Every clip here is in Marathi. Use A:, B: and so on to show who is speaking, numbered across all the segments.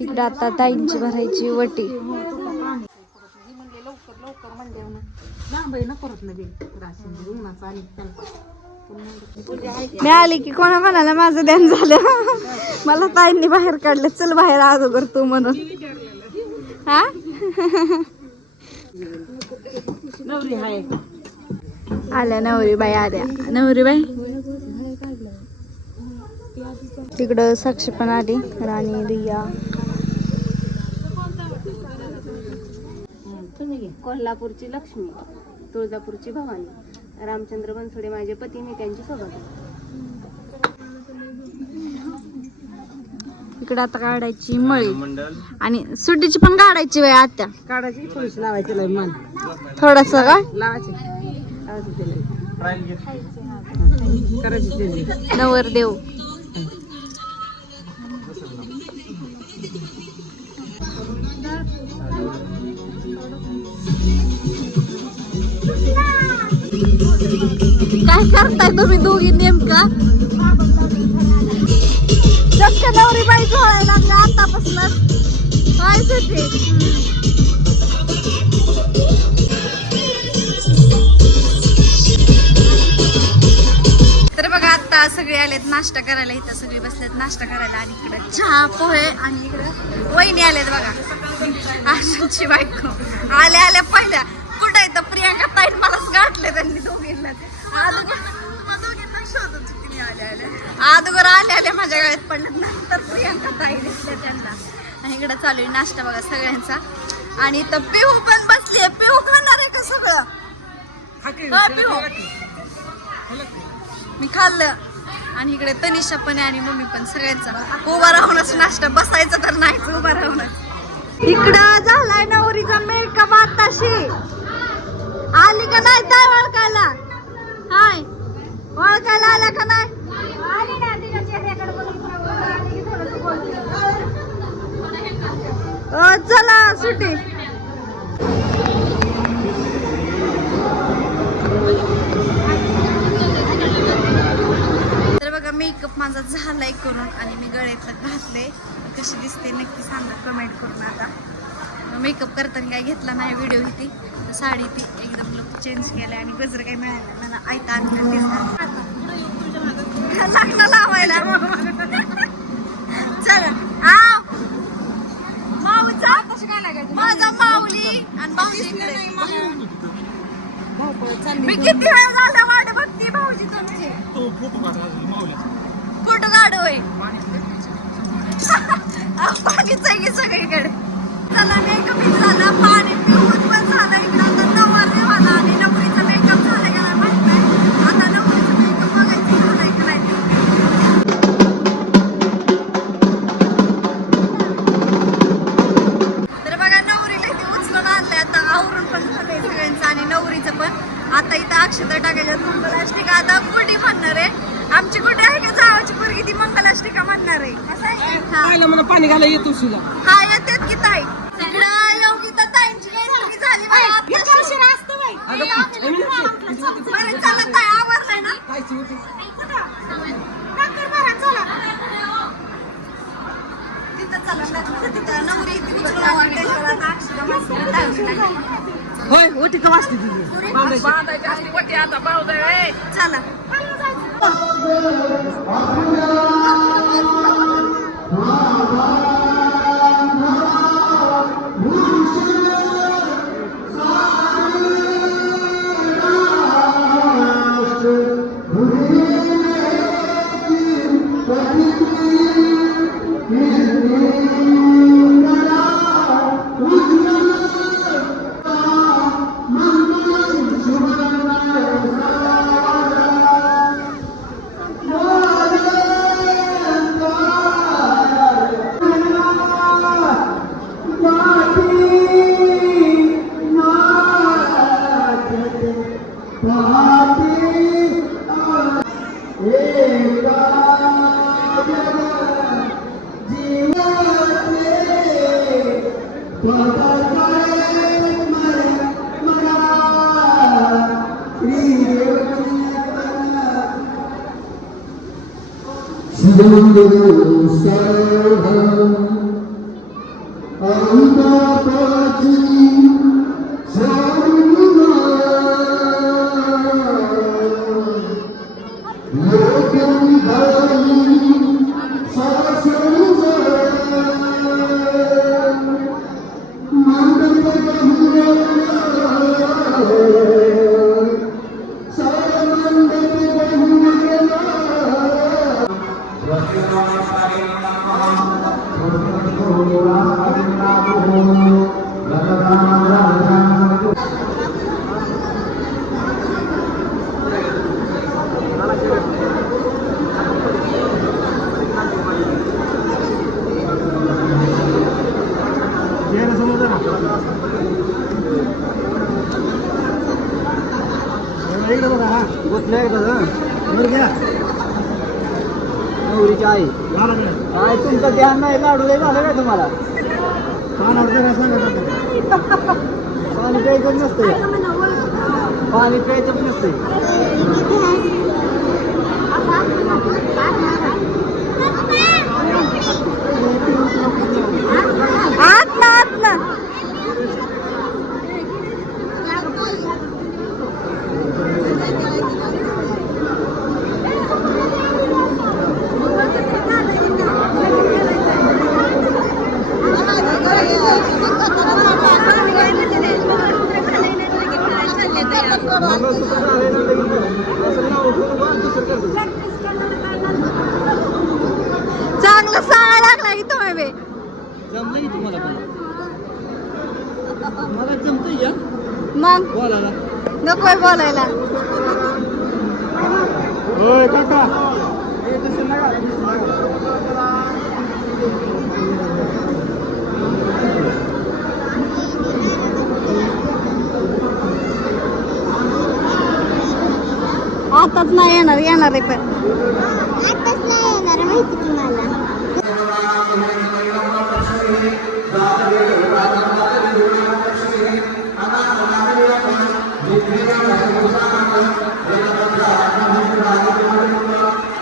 A: इकडे आता ताईंची भरायची वटी.
B: लांब ना परत उन्हाचा आणि
A: मी आले की कोणा म्हणाला माझं ध्यान झालं. मला ताईंनी बाहेर काढलं. चल बाहेर अगोदर तू म्हणून. हा?
B: नवरी
A: आल्या नवरी बाई आल्या. नवरी बाई तिकडं साक्षी पण आली. राणी रिया.
C: कोल्हापूरची लक्ष्मी तुळजापूरची भवानी. रामचंद्र बनसोडे माझे पती मी त्यांची सोबत
A: इकडं आता काढायची मळी. आणि सुट्टीची पण काढायची वेळ आत्या.
B: काढायची थोडीशी लावायची लय मान.
A: थोडस का?
B: लावायची.
A: नवर देव काय करताय तुम्ही दोघी नेमका? चक्क नवरी बाई झोळायला लागल्या आतापासून. काय सुट्टी तर बघा आता सगळे आलेत नाश्ता करायला. इथं सगळे बसलेत नाश्ता करायला आणि इकडे चहा पोहे आणि इकडे वहिनी आलेत बघा. आशांची बायको. आल्या आल्या पहिल्या कुठं आहे तर प्रियांका ताईन मलाच गाठले त्यांनी दोघींना अगोदर आल्या आल्या माझ्या गळ्यात पडल्यात. नंतर प्रियांका ताई दिसल्या त्यांना. आणि इकडे चालू आहे नाश्ता बघा सगळ्यांचा. आणि इथं पिहू पण बसली पिहू खाणार आहे का सगळं? हा, पिहू. मी खाल्लं. आणि इकडे तनिषा पण आहे आणि मम्मी पण सगळ्यांचा. उभा राहूनच नाश्ता. बसायचं तर नाहीच उभा राहूनच. इकडं झालाय नवरीचा मेकअप आताशी. आली का नाही काय ओळखायला हाय. ओळखायला आल्या का नाही? चला सुटी तर बघा मेकअप माझा झालाय करून आणि मी गळ्यातलं घातलंय. कशी दिसते नक्की सांगा कमेंट करून आता. मेकअप करताना काय घेतला नाही व्हिडिओ ती साडी ती एकदम लुक चेंज केलाय आणि गजर काही मिळालं मला आयता आणलं लावायला. चला. माऊचा. माझा माऊली. आणि मी किती वेळ झाला वाट बघते भाऊजी तुमची. झाली बघा आत्ताशी. बरं, चला ताई आवरलंय ना? तिथं चला लग्न तिथं नवरी ती उचलून आणली, त्याच्यावर आता अक्षता बसली, ताईंची नाही.
B: होय ओटी का वाजते तुझी
A: चला.
D: इकडे बघा हा गोतल्या बघा इकडे घ्या नवरीची आई काय तुमचं ध्यान नाही लाडू लय झालं काय तुम्हाला पाणी प्यायचं नसतं पाणी प्यायचं नसतंय
E: आत ना आत ना चांगला साळा लागला की तुम्ही बे
D: की तुम्हाला पण. मला जमतंय या
E: मग?
D: बोलायला.
E: नकोय बोलायला.
D: होय काका. हे तसं नका
E: आताच नाही येणार येणार आहे पण.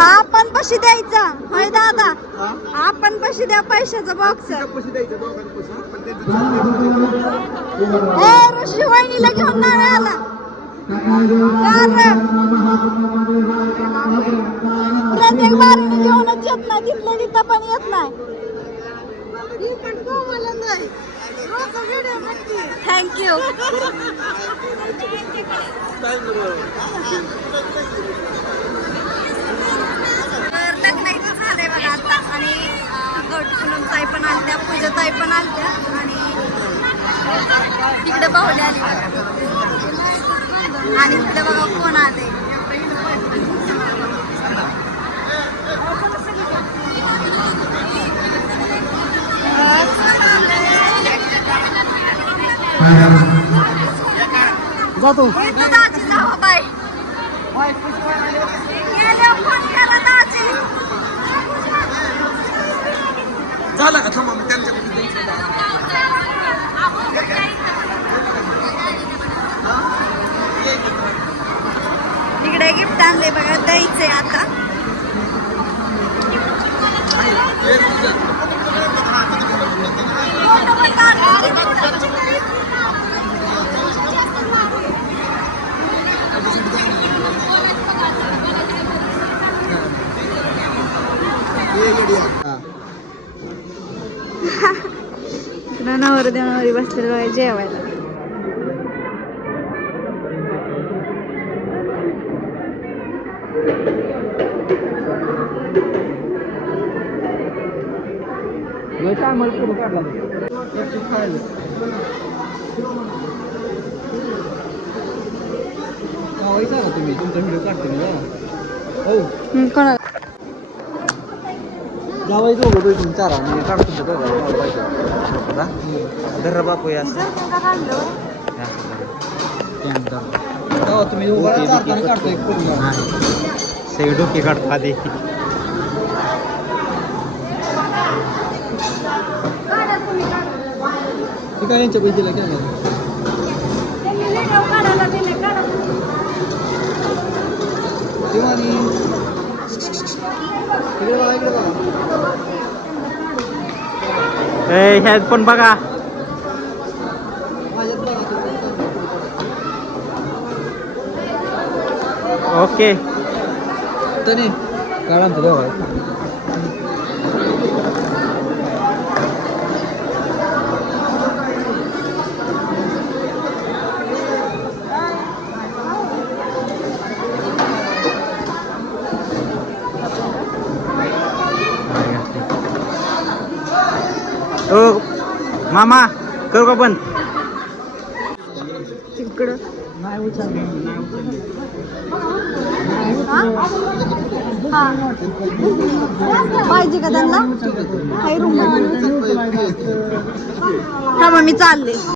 E: आपण पशी द्यायचा. होय दादा. आपण पशी द्या पैशाचा बॉक्स ए ऋषी वहिनीला घेऊन नारळाला प्रत्येक बारीने घेऊनच येत नाही तिथलं तिथं पण येत नाही. थँक्यू तर लग्नाचं झालंय बघा आता. आणि घट फुलून ताई पण आलत्या पूजा ताई पण आलत्या. आणि तिकडे पाहुल्या आली आणि तिकडे बघा कोण आले
D: जातो. झाला का? थांबा मग त्यांच्या
E: इकडे गिफ्ट आणले बघा द्यायचंय आता. नवरदेव नवरी बसलेलो आहे जेवायला
D: तुम्ही? तुमचा व्हिडिओ हो.
A: कोणाला?
D: जावायचं दोघं बैठून चारा मी काढतो तुमचं दोघं धर बापू या तुम्ही उभं चारताना काढतोय पूर्ण
F: काढता डोके काढतो आधी
D: ती काय यांच्या पैसे दिला कॅमेरा तेव्हा आणि इकडे बघा इकडे बघा
F: ए ह्यात पण बघा.
D: बघा
F: ओके.
D: तरी देवा
F: मामा करू का पण
A: पाहिजे का त्यांना? थांबा मी चालले.